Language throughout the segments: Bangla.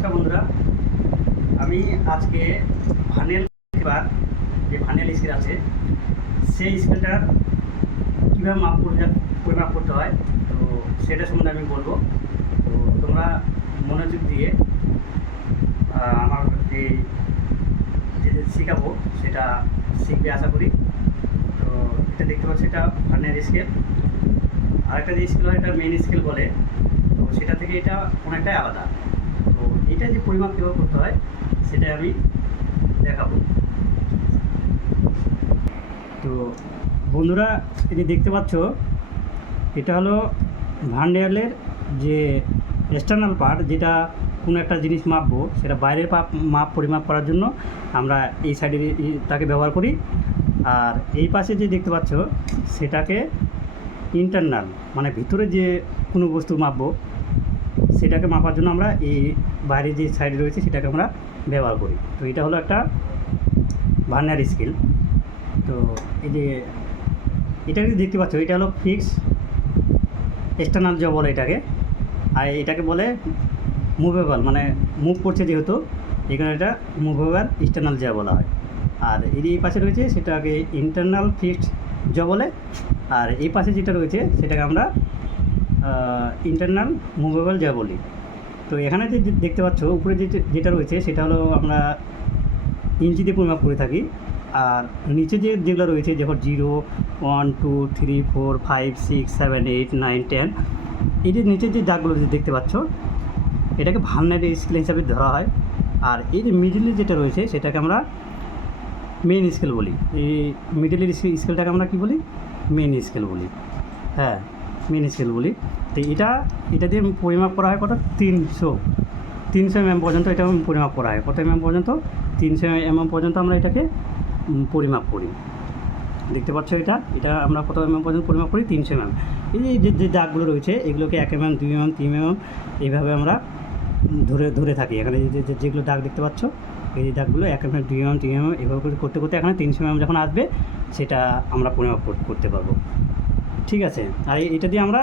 নমস্কার বন্ধুরা, আমি আজকে ভার্নিয়ার এবার যে ভার্নিয়ার স্কেল আছে সেই স্কেলটার কীভাবে পরিমাপ করতে হয় তো সেটা সম্বন্ধে আমি বলবো। তো তোমরা মনোযোগ দিয়ে আমার এই যেটা শেখাবো সেটা শিখবে আশা করি। তো এটা দেখতে পাচ্ছি, এটা ভার্নিয়ার স্কেল। আরেকটা যে স্কেল হয় এটা মেইন স্কেল বলে, তো সেটা থেকে এটা অনেকটাই আলাদা। তো এটা যে পরিমাপ কীভাবে করতে হয় সেটাই আমি দেখাবো। তো বন্ধুরা, এই যে দেখতে পাচ্ছ এটা হলো ভার্নিয়ারের যে এক্সটার্নাল পার্ট, যেটা কোনো একটা জিনিস মাপবো সেটা বাইরের মাপ পরিমাপ করার জন্য আমরা এই সাইডে তাকে ব্যবহার করি। আর এই পাশে যে দেখতে পাচ্ছ সেটাকে ইন্টারনাল, মানে ভিতরে যে কোনো বস্তু মাপবো সেটাকে মাপার জন্য আমরা এই বাইরে যে সাইডে রয়েছে সেটাকে আমরা ব্যবহার করি। তো এটা হলো একটা ভার্নিয়ার স্কেল। তো এই যে এটা দেখতে পাচ্ছ এটা হলো ফিক্স এক্সটার্নাল যা বলে এটাকে, আর এটাকে বলে মুভেবল, মানে মুভ করছে যেহেতু এখানে এটা মুভেবল এক্সটার্নাল যা বলা হয়। আর এই পাশে রয়েছে সেটাকে ইন্টারনাল ফিক্সড যা বলে, আর এই পাশে যেটা রয়েছে সেটাকে আমরা ইন্টারনাল মুভেবল যা বলি। তো এখানে যে দেখতে পাচ্ছ উপরে যেটা রয়েছে সেটা হলো আমরা ইঞ্চিতে পরিমাপ করে থাকি। আর নিচে যেগুলো রয়েছে যখন 0, 1, 2, 3, 4, 5, 6, 7, 8, 9, 10, এই যে নিচের যে দাগগুলো দেখতে পাচ্ছ এটাকে ভার্নিয়ার স্কেল হিসাবে ধরা হয়। আর এই যে মিডিলে যেটা রয়েছে সেটাকে আমরা মেইন স্কেল বলি। এই মিডিলের স্কেলটাকে আমরা কী বলি? মেইন স্কেল বলি। হ্যাঁ, মেইন স্কেল বলি। তো এটা দিয়ে পরিমাপ করা হয় কত? 300 mm পর্যন্ত এটা পরিমাপ করা হয়। কত mm পর্যন্ত? 300 mm পর্যন্ত আমরা এটাকে পরিমাপ করি। দেখতে পাচ্ছ এটা আমরা কত mm পর্যন্ত পরিমাপ করি? 300 mm। এই যে দাগগুলো রয়েছে এগুলোকে 1 mm, 2 mm, 3 mm এইভাবে আমরা ধরে থাকি। এখানে যেগুলো দাগ দেখতে পাচ্ছ এই যে দাগগুলো 1 mm, 2 mm, 3 mm এভাবে করতে করতে এখানে 300 mm যখন আসবে সেটা আমরা পরিমাপ করতে পারবো। ঠিক আছে। আর এটা দিয়ে আমরা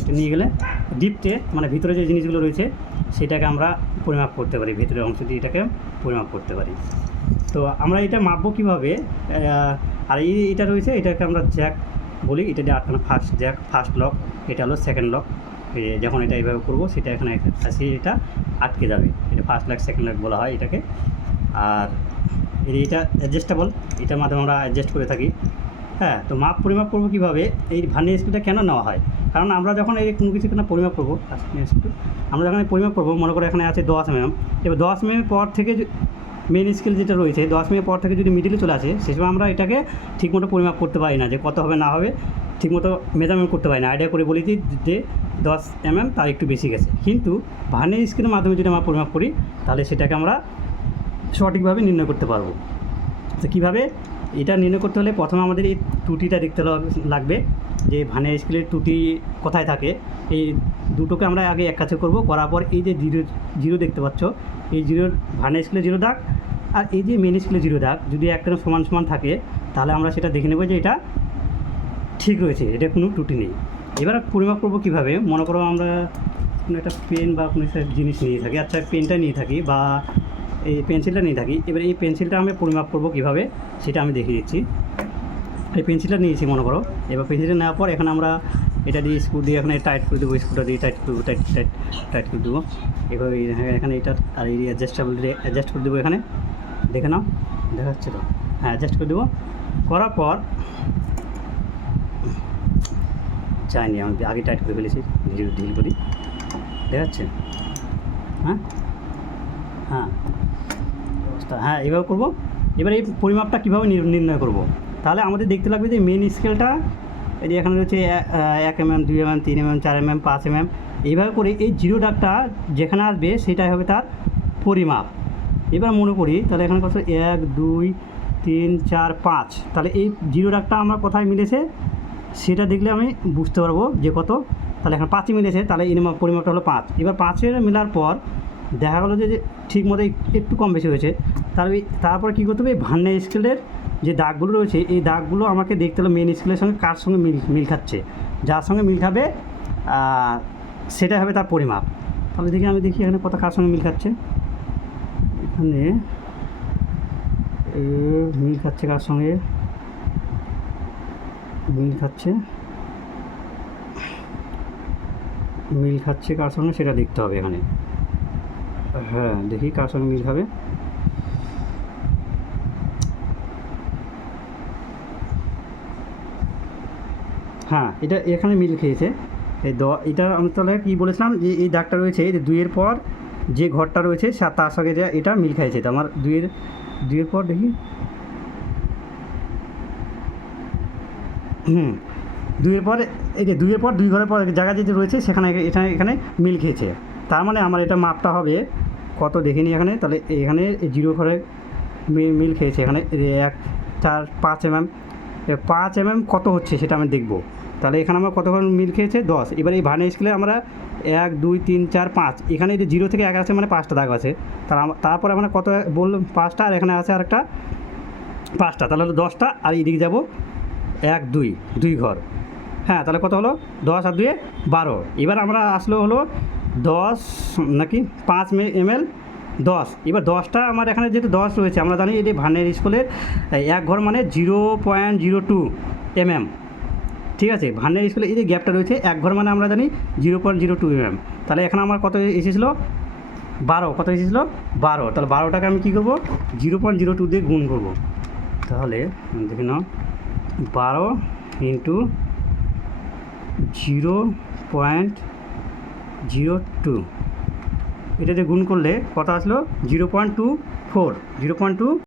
এটা নিয়ে গেলে ডিপতে, মানে ভিতরে যে জিনিসগুলো রয়েছে সেটাকে আমরা পরিমাপ করতে পারি, ভিতরের অংশ দিয়ে এটাকে পরিমাপ করতে পারি। তো আমরা এটা মাপবো কীভাবে? আর এটা রয়েছে এটাকে আমরা জ্যাক বলি। এটা দিয়ে আটকানো ফার্স্ট জ্যাক, ফার্স্ট লক, এটা হলো সেকেন্ড লক। যখন এটা এইভাবে করবো সেটা এখানে আসি এটা আটকে যাবে, এটা ফার্স্ট লক, সেকেন্ড লক বলা হয় এটাকে। আর এটা অ্যাডজাস্টেবল, এটার মাধ্যমে আমরা অ্যাডজাস্ট করে থাকি। হ্যাঁ, তো পরিমাপ করবো কীভাবে? এই ভার্নিয়ার স্কেলটা কেন নেওয়া হয়? কারণ আমরা যখন এই কোনো কিছু পরিমাপ করবো, আমরা যখন পরিমাপ করবো, মনে করো এখানে আছে 10 mm, এবার 10 mm পর থেকে মেইন স্কেল যেটা রয়েছে 10 mm পর থেকে যদি মিডিলে চলে আসে সে সময় আমরা এটাকে ঠিকমতো পরিমাপ করতে পারি না, যে কত হবে না হবে ঠিকমতো মেজারমেন্ট করতে পারি না। আইডিয়া করে বলি যে 10 mm তার একটু বেশি গেছে। কিন্তু ভার্নিয়ার স্কেলের মাধ্যমে যদি আমরা পরিমাপ করি তাহলে সেটাকে আমরা সঠিকভাবে নির্ণয় করতে পারবো। তো কীভাবে এটা নির্ণয় করতে হলে প্রথমে আমাদের এই ত্রুটিটা দেখতে লাগবে, যে ভার্নিয়ার স্কেলের ত্রুটি কোথায় থাকে। এই দুটোকে আমরা আগে এক কাছে করবো, করার পর এই যে জিরো দেখতে পাচ্ছ, এই জিরোর ভার্নিয়ার স্কেলে 0 দাগ আর এই যে মেইন স্কেলে 0 দাগ যদি একটা সমান থাকে তাহলে আমরা সেটা দেখে নেব যে এটা ঠিক রয়েছে, এটা কোনো ত্রুটি নেই। এবার পরিমাপ করবো কীভাবে? মনে করো আমরা কোনো একটা পেন বা কোনো একটা জিনিস নিয়ে থাকি, আচ্ছা পেনটা নিয়ে থাকি বা এই পেন্সিলটা নিয়ে থাকি। এবার এই পেন্সিলটা আমি পরিমাপ করবো কীভাবে সেটা আমি দেখিয়ে দিচ্ছি। এই পেন্সিলটা নিয়েছি মনে করো, এবার পেন্সিলটা নেওয়ার পর এখানে আমরা এটা দিয়ে স্ক্রু দিয়ে এখানে টাইট করে দেবো, স্ক্রুটা দিয়ে টাইট করে দেবো এভাবে। এখানে এটা আর এই অ্যাডজাস্ট করে দেবো, এখানে দেখে নাও, দেখা যাচ্ছে তো? হ্যাঁ, অ্যাডজাস্ট করে দেবো। করার পর চাইনি, আমি আগে টাইট করে ফেলেছি, ঢিল করি, দেখা যাচ্ছে? হ্যাঁ হ্যাঁ অবস্থা, হ্যাঁ এইভাবে করবো। এবার এই পরিমাপটা কীভাবে নির্ণয় করব? তাহলে আমাদের দেখতে লাগবে যে মেইন স্কেলটা এই যে এখানে রয়েছে 1 mm, 2 mm, 3 mm, 4 mm, 5 mm এইভাবে করে এই 0 দাগটা যেখানে আসবে সেটাই হবে তার পরিমাপ। এবার মনে করি তাহলে এখানে কত? 1, 2, 3, 4, 5, তাহলে এই 0 দাগটা আমার কোথায় মিলেছে সেটা দেখলে আমি বুঝতে পারবো যে কত। তাহলে এখানে 5 মিলেছে, তাহলে এই পরিমাপটা হলো 5। এবার 5-এর মেলার পর দেখা গেলো যে ঠিক মতো একটু কম বেশি হয়েছে, তারপরে কী করতে হবে? ভার্নিয়ার স্কেলের যে দাগগুলো রয়েছে এই দাগগুলো আমাকে দেখতে হলো মেইন স্কেলের সঙ্গে কার সঙ্গে মিল খাচ্ছে, যার সঙ্গে মিল খাবে সেটা হবে তার পরিমাপ। তাহলে দেখি আমি দেখি এখানে কত কার সঙ্গে মিল খাচ্ছে। এখানে মিল খাচ্ছে কার সঙ্গে, মিল খাচ্ছে কার সঙ্গে সেটা দেখতে হবে এখানে। হ্যাঁ দেখি কার সঙ্গে মিল খাবে। হ্যাঁ এটা এখানে মিল খেয়েছে। এটা আমি তাহলে কী বলেছিলাম যে এই দাগটা রয়েছে, এই 2-এর পর যে ঘরটা রয়েছে তার সঙ্গে এটা মিল খাইছে। তো আমার 2-এর পর দেখি, 2-এর পর এই যে 2-এর পর 2 ঘরের পর জায়গা যেটা রয়েছে সেখানে এখানে মিল খেয়েছে। তার মানে আমার এটা মাপটা হবে কত দেখিনি এখানে। তাহলে এখানে 0 ঘরে মিল খেয়েছে, এখানে 1 4 5 mm। 5 mm কত হচ্ছে সেটা আমি দেখব। তাহলে এখানে আমার কত ঘর মিল খেয়েছে 10। এবার এই ভার্নিয়ার স্কেলে আমরা 1 2 3 4 5, এখানে যে 0 থেকে 1 আছে মানে 5টা দাগ আছে। তারপরে আমরা কত বললাম 5টা, আর এখানে আছে আরেকটা 5টা, তাহলে হলো 10টা। আর এইদিকে যাব 1 2 ঘর। হ্যাঁ তাহলে কত হলো 10 আর 2 12। এবার আমরা আসলো হলো 10 নাকি 5 ml 10। এবার 10টা আমার এখানে যেহেতু 10 রয়েছে, আমরা জানি এই ভার্নিয়ার স্কেলের 1 ঘর মানে 0.02 mm। ঠিক আছে, ভার্নিয়ার স্কেলে এই যে গ্যাপটা রয়েছে 1 ঘর মানে আমরা জানি 0.02 mm। তাহলে এখানে আমার কত এসেছিলো 12, কত এসেছিলো 12। তাহলে 12টাকে আমি কী করবো 0.02 দিয়ে গুণ করবো। তাহলে দেখে নাও 12 ইন্টু 0.02, এটা দিয়ে গুণ করলে কত আসলো 0.24, 0.2